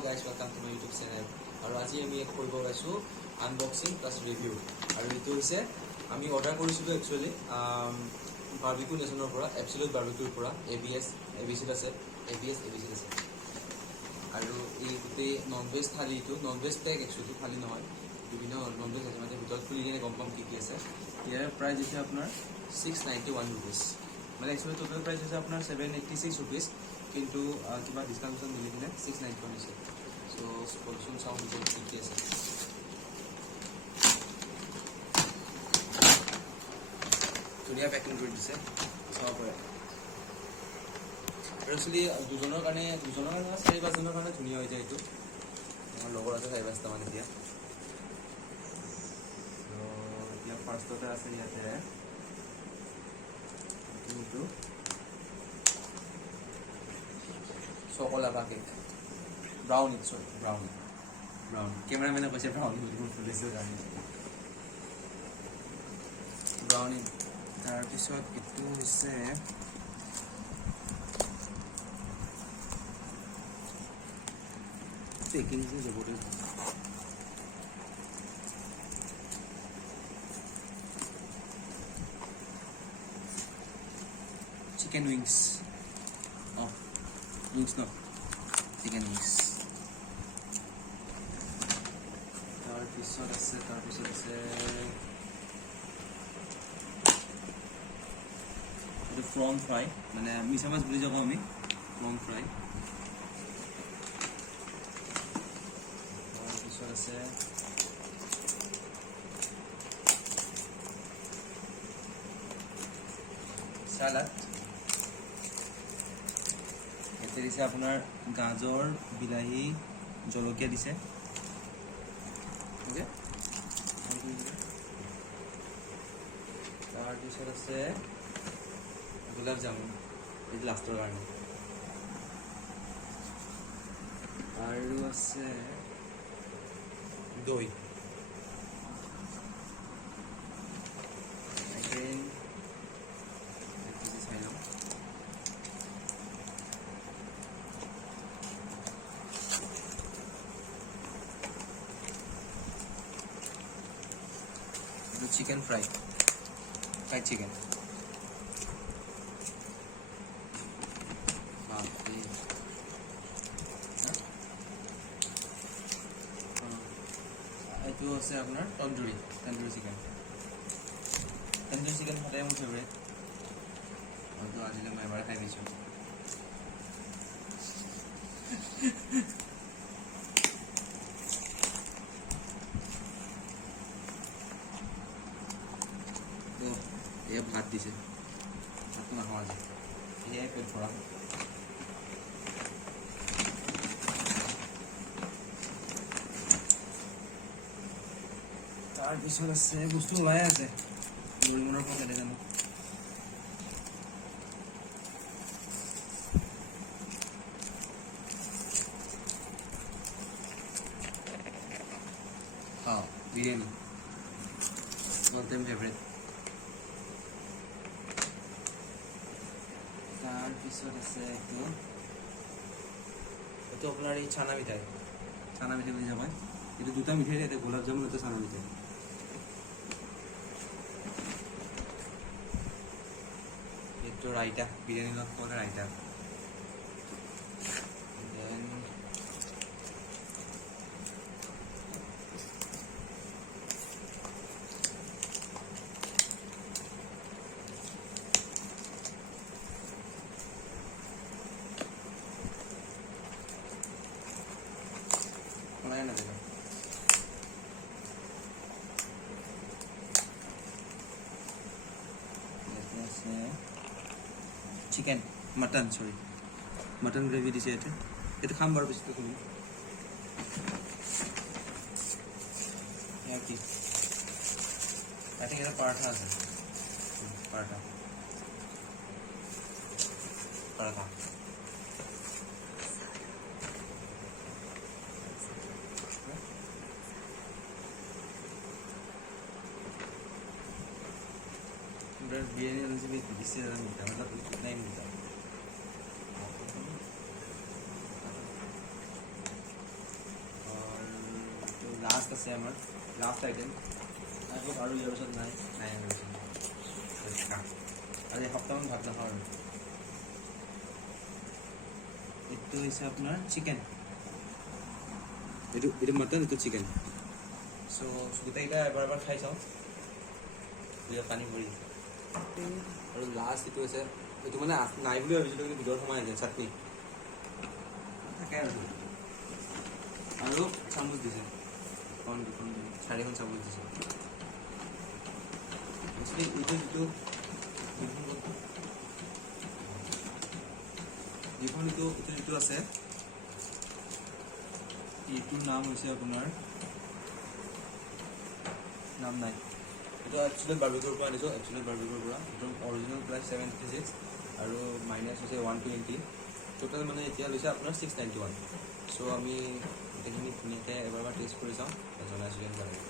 Hello guys, welcome to my YouTube channel. আৰু আজি আমি এক কৰিব গৈছো আনবক্সিং প্লাস ৰিভিউ। আৰু এটো হৈছে আমি অৰ্ডাৰ কৰিছিলো একচুয়ালি বাৰবিকিউ নেশনৰ পৰা এবসলিউট বাৰবিকিউৰ পৰা ABS আছে। আৰু এই গোটে ননভেজ থালি এটো ননভেজ টেক একচুয়ালি থালি নহয়, বিভিন্ন ননভেজ আছে মানে ভিতৰত খুলি কিনে গম পাম কি আছে। ইয়াৰ প্ৰাইস হৈছে আপোনাৰ 691 rupees, মানে একচুয়ালি টোটাল প্ৰাইস হৈছে আপোনাৰ 786 rupees, কিন্তু কিবা ডিসকাউন্ট মিলি কিনে 691 আছে। সো পলিউশন সাউন্ড কি আছে ধুনীয়া পেকিং কৰি দিছে চাব পাৰে। একচুয়ালি দুজনৰ কাৰণে 4-5জনৰ কাৰণে ধুনীয়া হৈ যায়। এইটো আমাৰ লগৰ আছে 4-5টা মানে এতিয়া ফাৰ্ষ্টতে আছে ইয়াতে কিন্তু চকলাভা কেক ব্ৰাউনি কেমেৰামেনে কৈছে ব্ৰাউনি তাৰপিছত এইটো হৈছে পেকিং জবৰদস্ত চিকেন উইংস চিকেন উইংস। তাৰপিছত আছে এইটো ফ্ৰন ফ্ৰাই, মানে মিছা মাছ বুলি যাওঁ আমি, ফ্ৰন ফ্ৰাই। তাৰপিছত আছে সালাড, ইয়াতে দিছে আপোনাৰ গাজৰ, বিলাহী, জলকীয়া দিছে। অ'কে, তাৰপিছত আছে গোলাপ জামুন, এইটো লাষ্টৰ কাৰণে। আৰু আছে দৈ, চিকেন ফ্ৰাইড চিকেন। এইটো আছে আপোনাৰ তন্দুৰী চিকেন। সদায় মোৰ ফেভৰেট, হয়তো আজিলৈ মই এবাৰ খাই পাইছোঁ। এয়া ভাত দিছে, ভাতটো নাখাওঁ আজি, এয়াই পেট ভৰা। তাৰপিছত আছে বস্তু ওলাই আছে, দৰিমনৰ পৰা কেনে জানো। Biryani all time favourite. তাৰপিছত আছে এইটো আপোনাৰ এই চানা মিঠাই বুলি যাব। এইটো দুটা মিঠাই দিয়ে, গোলাপ জামুন, এটা চানা মিঠাই। এইটো ৰাইতা, বিৰিয়ানীৰ লগত খোৱা ৰাইতা। চিকেন মটন গ্ৰেভি দিছে। এইটো খাম বাৰু পিছতে তুমি। এটা পৰাঠা আছে, পৰাঠা बिरयानी रेसिपी दिससे मिलता है, मतलब इतना ही मिलता है। আছে আমাৰ লাষ্ট আইটেম আৰু ইয়াৰ পিছত নাই আজি এসপ্তাহমান ভাত নাখাওঁ আৰু এইটো হৈছে আপোনাৰ চিকেন এইটো মটন এইটো চিকেন চ' গোটেইকেইটা এবাৰ খাই চাওঁ পানী ভৰি আৰু লাষ্ট এইটো হৈছে এইটো মানে নাই বুলি ভাবিছিলোঁ কিন্তু ভিতৰত সোমাই আছে চাটনি থাকে আৰু চামুচ দিছে দুখন 4খন চামুচ দিছে এইটো যিটো আছে এইটোৰ নাম হৈছে আপোনাৰ নাম নাই এইটো একচুৱেলি বাৰ্বিকিউৰ পৰা আনিছোঁ একদম অৰিজিনেল প্ৰাইচ 76 আৰু মাইনাছ হৈছে 120 টোটেল মানে এতিয়া লৈছে আপোনাৰ 691 চ' আমি গোটেইখিনি ধুনীয়াকৈ এবাৰ টেষ্ট কৰি চাওঁ জনাইছোঁ কেনেকুৱা লাগে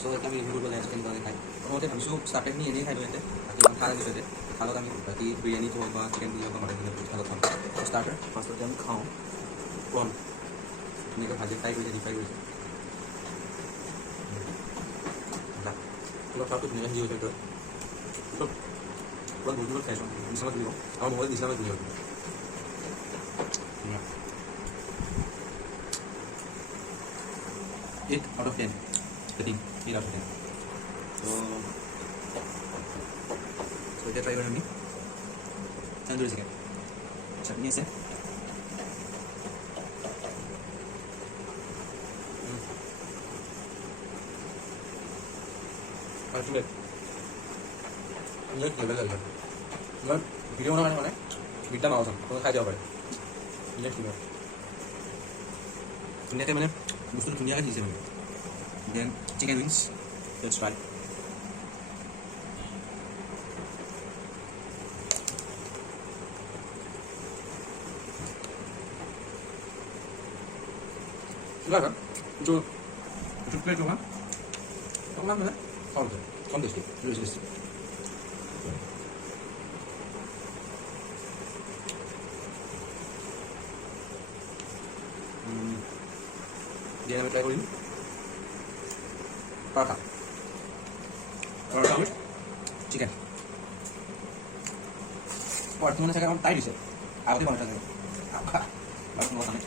চ' এতিয়া আমি ৰিভিউ কৰিব লাগে কেনেকুৱা খাই প্ৰথমতে ভাবিছোঁ ষ্টাৰ্টাৰখিনি এনেই খাই দিওঁ ইয়াতে বাকী ইমান খাই দিছোঁ ইয়াতে খালত আমি বাকী বিৰিয়ানীটো হওক বা চিকেন বিৰিয়ানী হওক বা মটন বিৰিয়ানী খালত খাম ষ্টাৰ্টাৰ ফাৰ্ষ্টতে আমি খাওঁ প্ৰন ধুনীয়াকৈ ভাজি ফ্ৰাই কৰিছে ডিপ ফ্ৰাই কৰিছে পুৰা ফ্ৰাইটো ধুনীয়াকৈ সিজি গৈছে ভিতৰত পুৰা গুলগুলত খাইছোঁ বিছনাত তুলিব আমাৰ মোবাইল বিছনাত তুলিব 8 out of 10 rating 8 out of 10 so এটা ট্রাই করি আমি তন্দুরি চিকেন চাটনি আছে আলটিমেট নেক্সট লেভেল লাগে মই ভিডিও বনালে মানে বিটা মাছ তো খাই যাব পাৰে নেক্সট লেভেল ধুনীয়াকৈ মানে বস্তুটো ধুনীয়াকৈ দিছে মানে then chicken wings let's try Claro, yo play con una mana, con esto, lo es esto. Dia nak try kau ini, paratha, paratha chicken. Paratha mana saya kan Thai dish, aku tu paratha saya, aku tu paratha.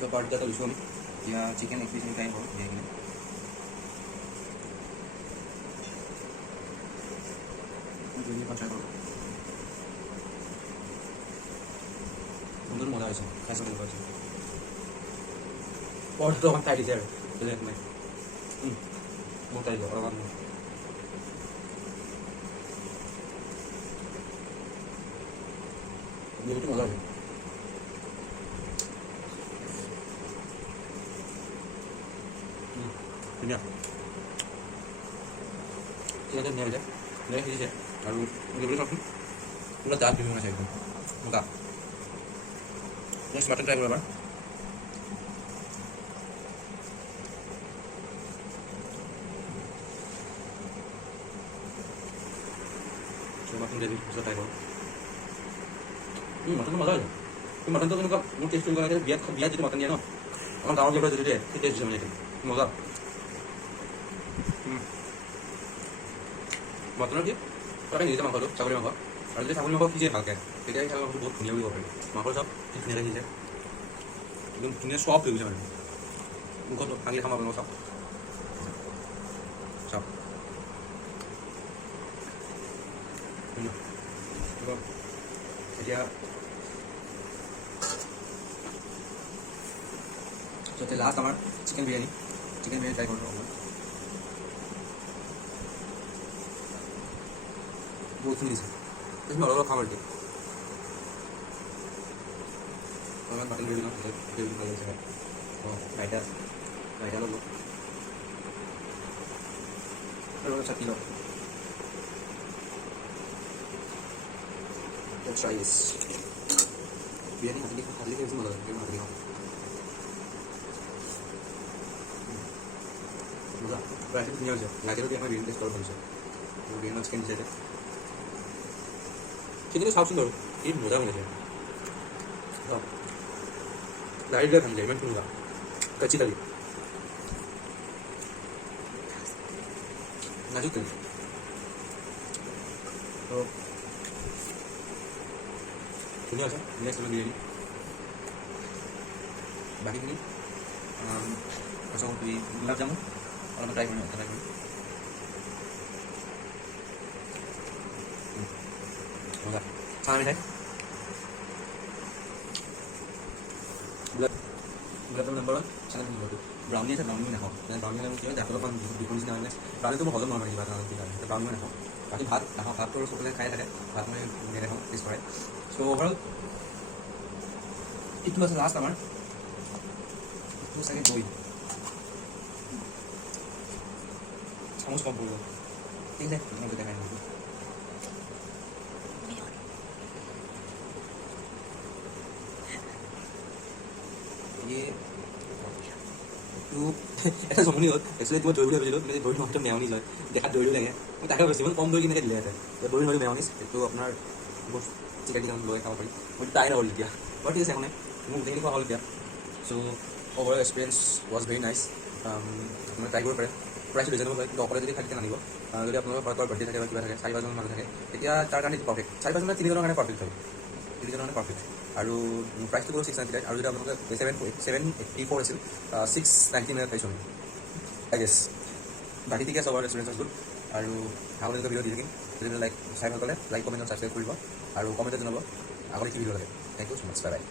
तो part का तो उसको या chicken एक piece में time हो देखेंगे ये पंचायत हो उधर मजा आया कैसे बोल रहा है और तो हम टाइट है तो देख मैं बहुत टाइट है और बाद में ये तो मजा है Punya. Kita ni aja. Ni aja. Lalu kita beli apa? Kita tak beli mana saja. Muka. Next mutton try berapa? Coba mutton jadi bisa try berapa? Mutton tu malah. Ini mutton tu kan muka, muka taste tu kan ada biar jadi mutton dia no. Orang tahu dia berapa jadi dia. Kita taste macam ni. Muka. মটনৰ দিয়ে তাকে নিজে মাংসটো ছাগলী মাংস আৰু যদি ছাগলী মাংস সিজে ভালকৈ তেতিয়া ছাগলী মাংসটো বহুত ধুনীয়া বুলি ক'ব পাৰি মাংস চব ধুনীয়াকৈ সিজে একদম ধুনীয়া চফ্ট হৈ গৈছে মানে মুখত ভাঙি খাব পাৰিব চব চব এতিয়া লাষ্ট আমাৰ চিকেন বিৰিয়ানী ট্ৰাই কৰোঁ बहुत सुंदर है इसमें अलग अलग खाना है और मैं मटन ग्रेवी ना ग्रेवी का लेते हैं और रायता लो और चटनी लो let's try this बिरयानी खाली कैसे मजा आता है मटन का मजा प्राइस कितनी है लाइटर भी हमारे बिजनेस कर सकते हैं वो बिजनेस चिकन जैसे चिकन साफ सुंदर ये मजा बने ডাইৰেক্টলি খাম ইমান ধুনীয়া কাচি কালি নাজুক কালি তো ধুনীয়া আছে নেক্সট টাইম বিৰিয়ানী বাকীখিনি ৰসগোল্লা গোলাপ জামুন অলপ ট্ৰাই কৰিম মজা চানা মিঠাই গোলাপ জামুন নম্বৰ 1 চানা নম্বৰটো ব্ৰাউনি আছে ব্ৰাউনি নাখাওঁ ব্ৰাউনি নাখাওঁ কি হয় দাঁতৰ অকণ বিপদ নিচিনা হয় ব্ৰাউনিটো মই হজম নহয় কিবা এটা ব্ৰাউনি মই নাখাওঁ বাকী ভাত নাখাওঁ ভাতটো আৰু সকলোৱে খাই থাকে ভাত মই নেদেখাওঁ টেষ্ট কৰে চ' অভাৰঅল এইটো আছে লাষ্ট আমাৰ এইটো চাগে দৈ চামুচ কম পৰিব ঠিক আছে মই দেখাই নিদিওঁ এটা জমনি হ'ল একচুৱেলি মই দৈ বুলি ভাবিছিলোঁ কিন্তু দৈ নহওঁতে মেয়নিজ হয় দেখাত দৈটো লাগে মই তাকে ভাবিছোঁ ইমান কম দৈ কেনেকৈ দিলে ইয়াতে দৈ নহ'লে মেয়নিজ এইটো আপোনাৰ বহুত চিকেন টিকেন লৈ খাব পাৰি মইতো ট্ৰাই নকৰিলোঁ এতিয়া বাৰু ঠিক আছে একো নাই মোৰ গোটেইখিনি খোৱা হ'ল এতিয়া so' overall experience was very nice আপোনালোকে ট্ৰাই কৰিব পাৰে প্ৰাইচটো ৰিজনেবল হয় কিন্তু অকলে যদি খাদ্য নানিব যদি আপোনালোকৰ ঘৰত বাৰ্থডে থাকে বা কিবা থাকে 4-5জন মানুহ থাকে তেতিয়া তাৰ কাৰণে পাৰফেক্ট 4-5জন 3জনৰ কাৰণে পাৰফেক্ট হয় 3জনৰ কাৰণে পাৰফেক্ট আৰু প্ৰাইচটো হ'ল 699 আৰু যদি আপোনালোকে 784 আছিল 699 পাইছোঁ আই গেছ বাকী ঠিক আছে আমাৰ ৰেষ্টুৰেণ্ট গুড আৰু আগলৈ ভিডিঅ' দি থাকিম যদি লাইক চাই ভাল পালে লাইক কমেণ্ট ছাবস্ক্ৰাইব কৰিব আৰু কমেণ্টত জনাব আগলৈ কি ভিডিঅ' লাগে thank you so' much bye bye